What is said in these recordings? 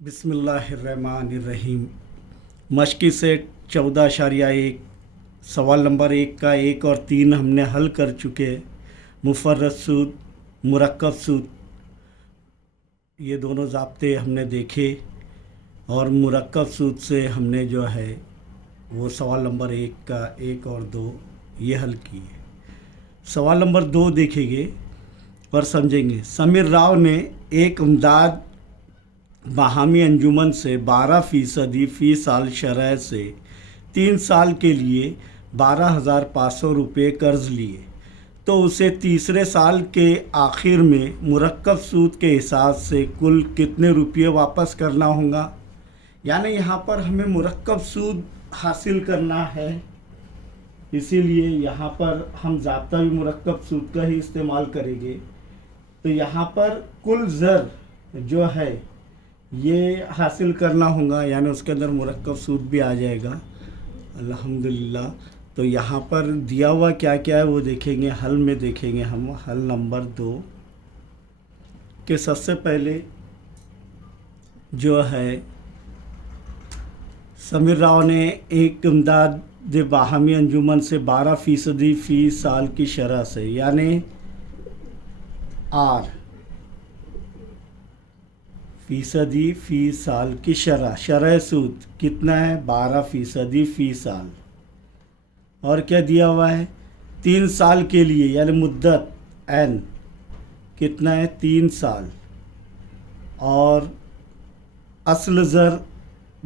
बिस्मिल्लाहिर्रहमानिर्रहीम। मशक़ी सेट 14.1 सवाल नंबर 1 का 1 और 3 हमने हल कर चुके। मुफर्रद सूद, मुरक्कब सूद, ये दोनों ज़ाब्ते हमने देखे और मुरक्कब सूद से हमने जो है वो सवाल नंबर 1 का 1 और 2 ये हल किए। सवाल नंबर 2 देखेंगे और समझेंगे। समीर राव ने एक इमदाद बाहमी अंजुमन से 12% फ़ी साल शरह से 3 साल के लिए 12,500 रुपये कर्ज़ लिए, तो उसे तीसरे साल के आखिर में मुरक्कब सूद के हिसाब से कुल कितने रुपये वापस करना होगा। यानी यहाँ पर हमें मुरक्कब सूद हासिल करना है, इसीलिए यहाँ पर हम ज़ाब्ता भी मुरक्कब सूद का ही इस्तेमाल करेंगे। तो यहाँ पर कुल ज़र जो है ये हासिल करना होगा, यानी उसके अंदर मुरक्कब सूद भी आ जाएगा अल्हम्दुलिल्लाह। तो यहाँ पर दिया हुआ क्या क्या है वो देखेंगे, हल में देखेंगे हम। हल नंबर 2 के सबसे पहले जो है समीर राव ने एक इमदाद बाहमी अंजुमन से 12% फ़ी साल की शरह से, यानी फीसदी फ़ी साल की शरह सूद कितना है 12% फ़ी साल, और क्या दिया हुआ है 3 साल के लिए, यानी मुद्दत एन कितना है 3 साल, और असल ज़र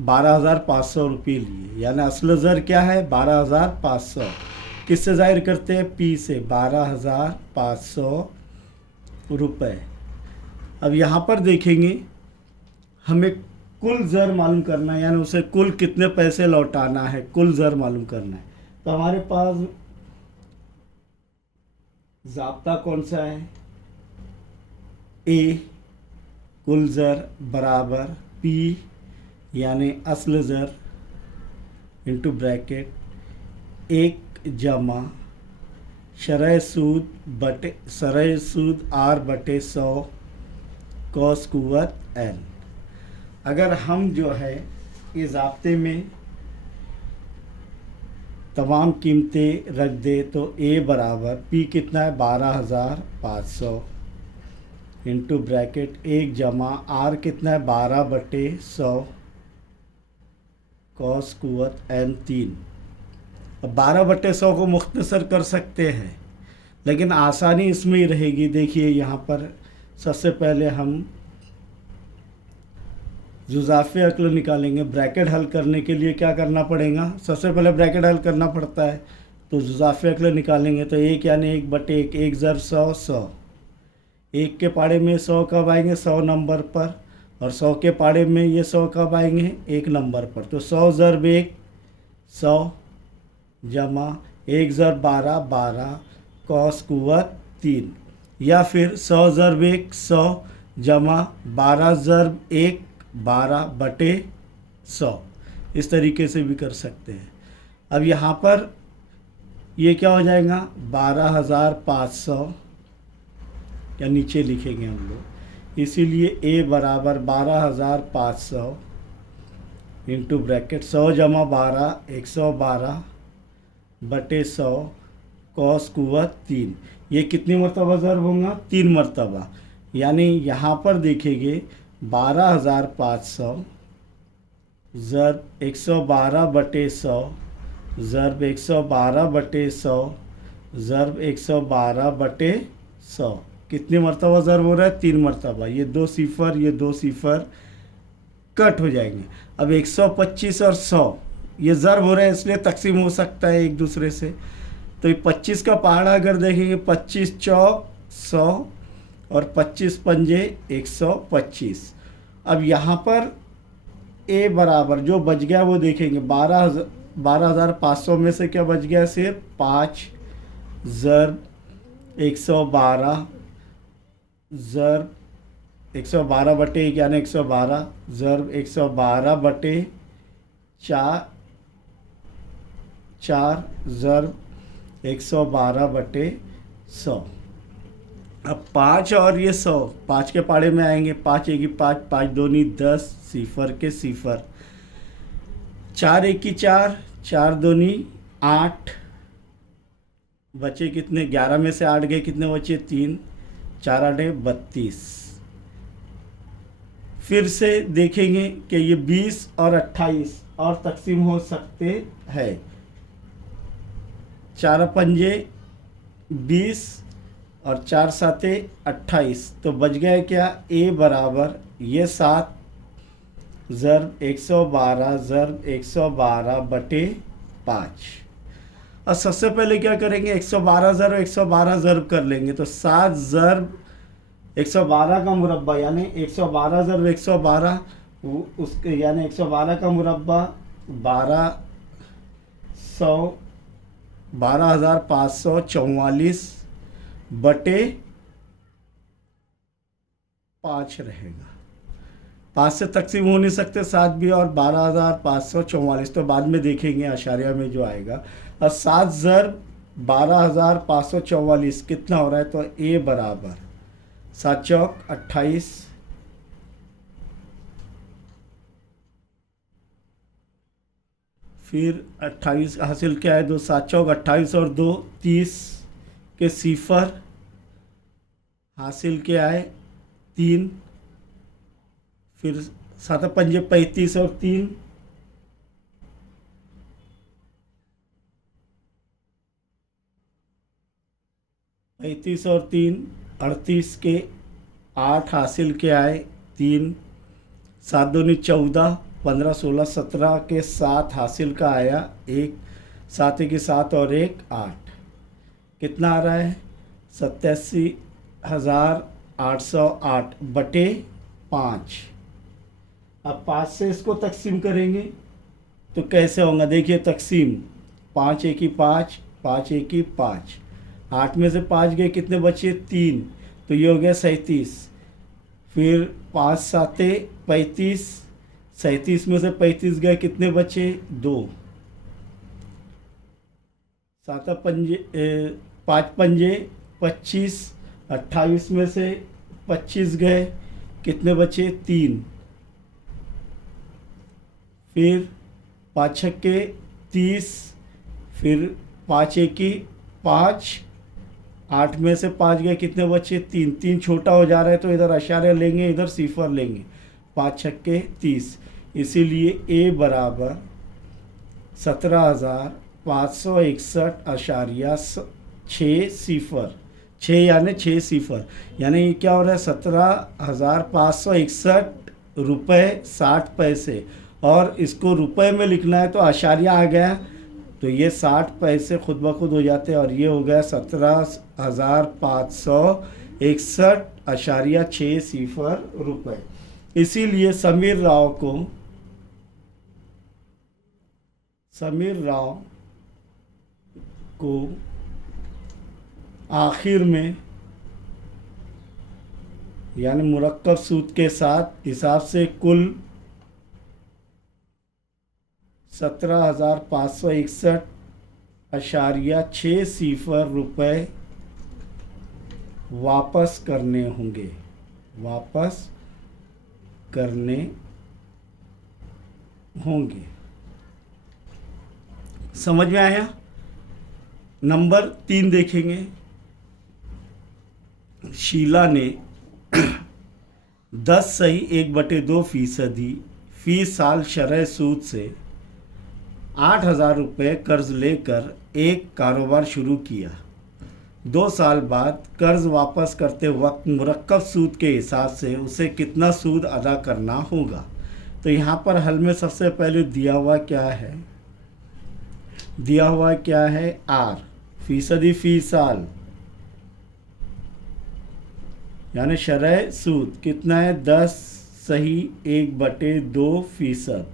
12,500 रुपये लिए, यानी असल ज़र क्या है 12,500। किससे ज़ाहिर करते हैं पी से 12,500 रुपये। अब यहाँ पर देखेंगे हमें कुल ज़र मालूम करना है, यानी उसे कुल कितने पैसे लौटाना है, कुल ज़र मालूम करना है। तो हमारे पास ज़ाब्ता कौन सा है, ए कुल ज़र बराबर पी यानी असल ज़र इंटू ब्रैकेट 1 जमा शरह सूद आर बटे 100 कॉस कुव्वत एन। अगर हम जो है ये ज़ाब्ते में तमाम कीमतें रख दे तो ए बराबर पी कितना है 12,500 इंटू ब्रैकेट 1 जमा आर कितना है 12/100 कॉस कुव्वत एन 3। अब 12/100 को मुख्तसर कर सकते हैं, लेकिन आसानी इसमें ही रहेगी। देखिए यहाँ पर सबसे पहले हम जुज़ाफ़े अक्ल निकालेंगे। ब्रैकेट हल करने के लिए क्या करना पड़ेगा, सबसे पहले ब्रैकेट हल करना पड़ता है। तो जुज़ाफ़े अक्ल निकालेंगे तो 1 यानी 1/1, 1 ज़र 100 100, 1 के पाड़े में 100 कब आएंगे 100 नंबर पर, और 100 के पाड़े में ये 100 कब आएंगे 1 नंबर पर। तो 100 ज़र 1 100 जमा 1 ज़र 12 12 कॉस कुव्वत 3, या फिर 100 ज़र 1 100 जमा 12 ज़र 1 12/100। इस तरीके से भी कर सकते हैं। अब यहाँ पर ये क्या हो जाएगा 12,500, या नीचे लिखेंगे हम लोग, इसीलिए ए बराबर 12,500 इंटू ब्रैकेट 100 जमा 12 112/100 कॉस कुव्वत 3। ये कितनी मरतबा ज़र होगा 3 मरतबा, यानी यहाँ पर देखेंगे 12,500 ज़र 112/100 ज़र 112/100 ज़र 112/100 कितनी मरतबा ज़र हो रहा है 3 मरतबा। ये 2 सिफ़र ये 2 सिफ़र कट हो जाएंगे। अब 125 और 100 ये ज़र हो रहा है, इसलिए तकसीम हो सकता है एक दूसरे से। तो ये 25 का पहाड़ा अगर देखेंगे 25 चौक 100 और 25 पंजे 125। अब यहाँ पर ए बराबर जो बच गया वो देखेंगे 12,500 में से क्या बच गया सिर्फ 5 ज़र 112 ज़र 112/1 यानी 112 ज़र 112/4 4 ज़र 112/100। अब 5 और ये 100, 5 के पाड़े में आएंगे। 5 एक की 5, 5 दूनी 10, सिफर के सिफर। 4 एक की 4, 4 दूनी 8, बचे कितने? 11 में से 8 गए, कितने बचे? 3, 4 8 32। फिर से देखेंगे कि ये 20 और 28 और तकसीम हो सकते हैं। 4 पंजे 20 और 4 साते 28, तो बच गया क्या? ए बराबर ये 7 ज़र्ब 112 ज़र्ब 112 बटे 5। और सबसे पहले क्या करेंगे? 112 ज़र्ब 112 ज़र्ब कर लेंगे, तो 7 ज़र्ब 112 का मुरब्बा, यानी 112 ज़र्ब 112 उसके, यानी 112 का मुरब्बा 12,544 बटे 5 रहेगा। 5 से तकसीम हो नहीं सकते 7 भी, और 12,544 तो बाद में देखेंगे आशारिया में जो आएगा। और 7 ज़र्ब 12,544 कितना हो रहा है? तो ए बराबर 7 चौक 28, फिर 28 हासिल क्या है? 2 7 चौक 28 और 2 30 के सिफर हासिल क्या है? 3, फिर 7 पंजे 35 और 3 35 और 3 38 के 8 हासिल के आए 3, 7 दूनी 14, 15 16 17 के 7 हासिल का आया 1, 7 एक 7 और 1 8, कितना आ रहा है? 87,808 बटे 5। अब 5 से इसको तकसीम करेंगे तो कैसे होगा? देखिए तकसीम, 5 एक की 5, 5 एक की 5, 8 में से 5 गए, कितने बचे? 3, तो ये हो गया 37। फिर 5 साते 35, 37 में से 35 गए, कितने बचे? 2, 7 पंजे 5 पंजे 25, 28 में से 25 गए, कितने बचे? 3, फिर 5 छक्के 30, फिर 5 एक की 5, 8 में से 5 गए, कितने बचे? 3, 3 छोटा हो जा रहा है तो इधर अशारे लेंगे, इधर सिफर लेंगे। 5 छक्के 30, इसीलिए ए बराबर 17,561.6 सिफर। 6 यानी 6 सिफर, यानी ये क्या हो रहा है? 17,561 रुपये 60 पैसे, और इसको रुपए में लिखना है तो आशारिया आ गया, तो ये 60 पैसे खुद ब खुद हो जाते हैं, और ये हो गया 17,561.6 सिफर रुपये। इसीलिए समीर राव को आखिर में, यानी मुरक्कब सूद के साथ हिसाब से कुल 17,561.6 सिफर रुपये वापस करने होंगे, समझ में आया? नंबर 3 देखेंगे। शीला ने 10 सही 1/2% फी साल शरह सूद से 8,000 रुपये कर्ज लेकर एक कारोबार शुरू किया। 2 साल बाद कर्ज वापस करते वक्त मुरक्कब सूद के हिसाब से उसे कितना सूद अदा करना होगा? तो यहाँ पर हल में सबसे पहले दिया हुआ क्या है? आर फीसदी फी साल, यानी शरह सूद कितना है? 10 सही 1/2%।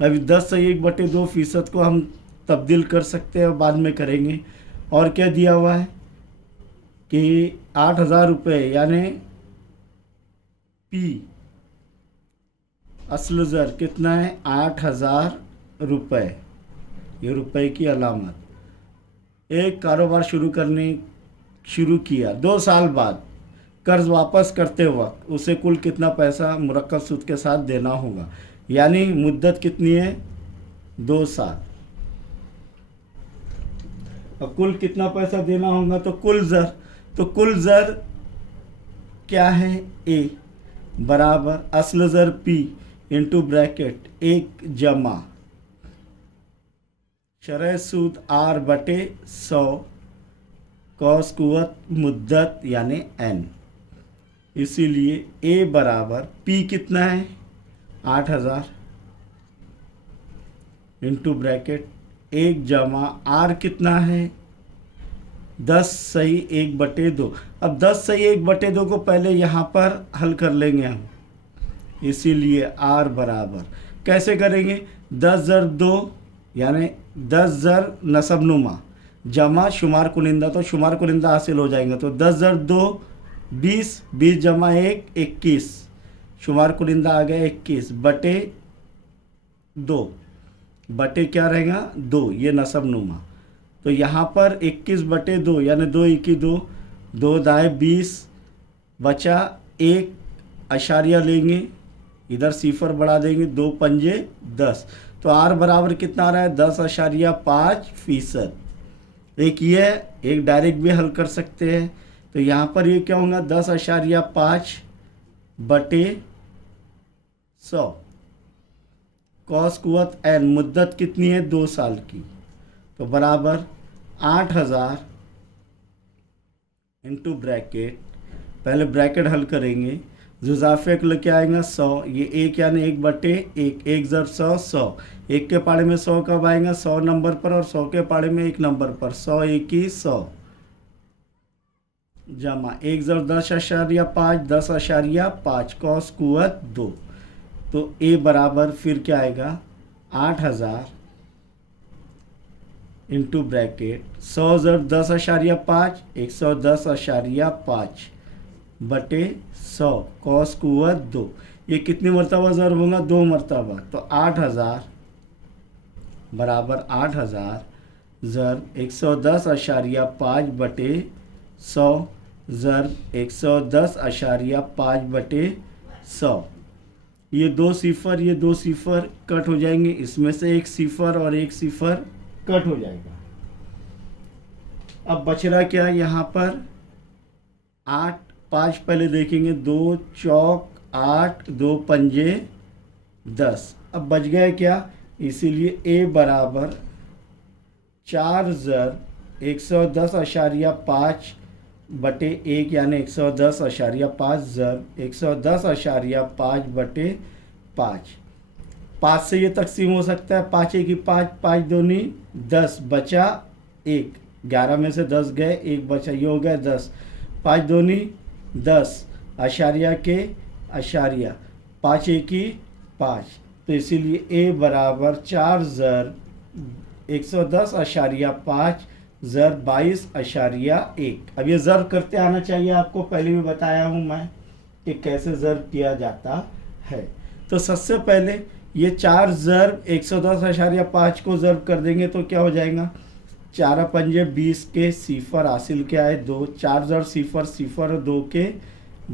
अभी 10 सही 1/2% को हम तब्दील कर सकते हैं और बाद में करेंगे। और क्या दिया हुआ है कि 8,000 रुपये, यानी पी असल ज़र कितना है? 8,000 रुपये, ये रुपए की अलामत। एक कारोबार शुरू करने शुरू किया, 2 साल बाद कर्ज वापस करते वक्त उसे कुल कितना पैसा मुरक्कब सूद के साथ देना होगा, यानी मुद्दत कितनी है 2 साल। और कुल कितना पैसा देना होगा, तो कुल ज़र क्या है ए बराबर असल ज़र पी इंटू ब्रैकेट 1 जमा शरह सूद आर बटे 100 कॉस कुवत मुद्दत यानी एन। इसीलिए ए बराबर पी कितना है 8000 इंटू ब्रैकेट 1 जमा आर कितना है 10 सही 1/2। अब 10 सही 1/2 को पहले यहाँ पर हल कर लेंगे हम, इसीलिए आर बराबर कैसे करेंगे 10 ज़र 2 यानी 10 ज़र नसबनुमा जमा शुमार कुनिंदा, तो शुमार कुनिंदा हासिल हो जाएंगे। तो 10 ज़र 2 20, 20 जमा 1 21, शुमार कुनिंदा आ गया 21 बटे 2, बटे क्या रहेगा 2, ये नसबनुमा। तो यहाँ पर 21 बटे 2 यानी 2 21 2, 2 दाएँ 20 बचा 1 अशारिया लेंगे, इधर सिफर बढ़ा देंगे 2 पंजे 10। तो आर बराबर कितना आ रहा है 10.5%। एक ये एक डायरेक्ट भी हल कर सकते हैं, तो यहाँ पर ये क्या होगा 10.5 बटे 100 कॉस कुवत एन, मुद्दत कितनी है 2 साल की, तो बराबर 8000 इंटू ब्रैकेट, पहले ब्रैकेट हल करेंगे, जुजाफे के लिए क्या आएगा 100, ये 1 यानी 1/1, 1 ज़र 100 100, 1 के पाड़े में 100 कब आएगा 100 नंबर पर, और 100 के पाड़े में 1 नंबर पर, 100 1 ही 100 जमा 1 ज़र 10.5 10.5 कॉस कुवत 2। तो ए बराबर फिर क्या आएगा 8000 इंटू ब्रैकेट 100 ज़र 10.5 110.5 बटे 100 कॉस कुवत 2। ये कितनी मरतबा ज़र होगा 2 मरतबा, तो 8000 बराबर 8000 ज़र 110.5 बटे 100 ज़र 110.5 बटे 100। ये 2 सिफर ये 2 सिफर कट हो जाएंगे, इसमें से 1 सिफर और 1 सिफर कट हो जाएगा। अब बच रहा क्या यहाँ पर 8 5 पहले देखेंगे, 2 चौक 8 2 पंजे 10। अब बच गया क्या, इसीलिए ए बराबर 4 ज़र 110.5 बटे 1 यानी 110.5 ज़र 110.5 बटे 5। 5 से ये तकसीम हो सकता है, 5 1 5 5 दूनी 10 बचा 1, 11 में से 10 गए 1 बचा, ये हो गया 10, 5 दूनी 10 अशारिया के अशारिया 5 1 5। तो इसीलिए ए बराबर 4 ज़र 110.5 ज़र 22.1। अब ये ज़र करते आना चाहिए आपको, पहले भी बताया हूँ मैं कि कैसे ज़र किया जाता है। तो सबसे पहले ये 4 ज़र 110.5 को ज़र कर देंगे तो क्या हो जाएगा 4 पंजे 20 के सिफर हासिल क्या है 2, 4 ज़र सिफर सिफर 2 के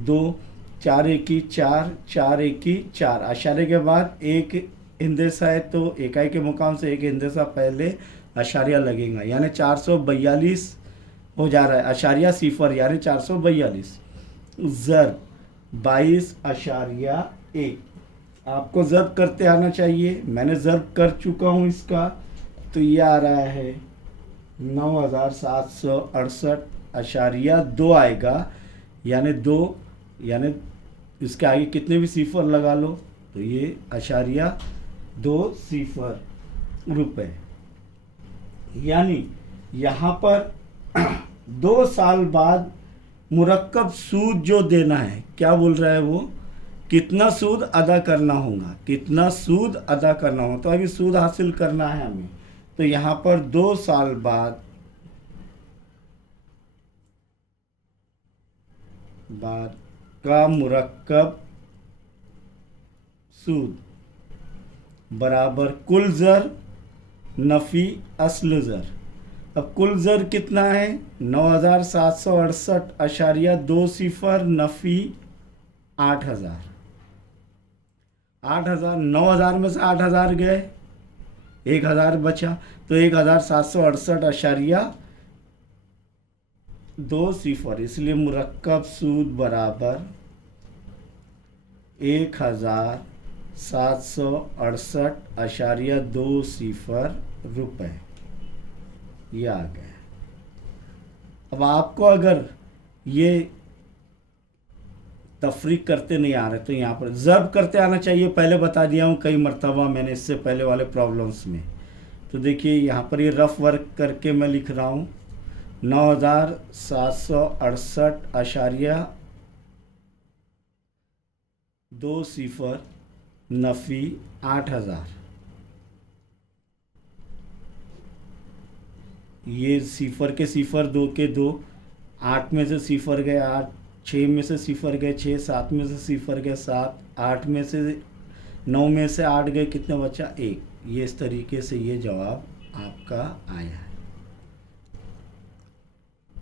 2, 4 1 4 4 1 4, अशारे के बाद एक हिंदेसा है तो इकाई के मुकाम से एक हिंदेसा पहले अशारिया लगेगा, यानी 442 हो जा रहा है, अशारिया सिफर यानी 442 ज़र 22.1। आपको ज़र्ब करते आना चाहिए, मैंने ज़र्ब कर चुका हूँ इसका, तो ये आ रहा है 9768.2 आएगा, यानी 2 यानी इसके आगे कितने भी सिफर लगा लो तो ये अशारिया 2 सिफर रुपए। यानी यहाँ पर 2 साल बाद मुरक्कब सूद जो देना है, क्या बोल रहा है वो, कितना सूद अदा करना होगा, कितना सूद अदा करना होगा। तो अभी सूद हासिल करना है हमें, तो यहाँ पर 2 साल बाद का मुरक्कब सूद बराबर कुल ज़र नफ़ी असल ज़र। अब कुल ज़र कितना है 9768.20 नफ़ी 8000। 8000, 9000 में से 8000 गए, 1000 बचा, तो 1768.20, इसलिए मुरक्कब सूद बराबर 1768.20 रुपये, ये आ गया। अब आपको अगर ये तफरीक करते नहीं आ रहे तो यहाँ पर ज़र्ब करते आना चाहिए, पहले बता दिया हूँ कई मरतबा मैंने इससे पहले वाले प्रॉब्लम्स में। तो देखिए यहाँ पर ये रफ वर्क करके मैं लिख रहा हूँ 9768.20 नफ़ी 8000। ये सिफर के सिफर, 2 के 2, 8 में से सिफर गए 8, 6 में से सिफर गए 6, 7 में से सिफर गए 7, 8 में से 9 में से 8 गए, कितने बचा 1। ये इस तरीके से ये जवाब आपका आया है।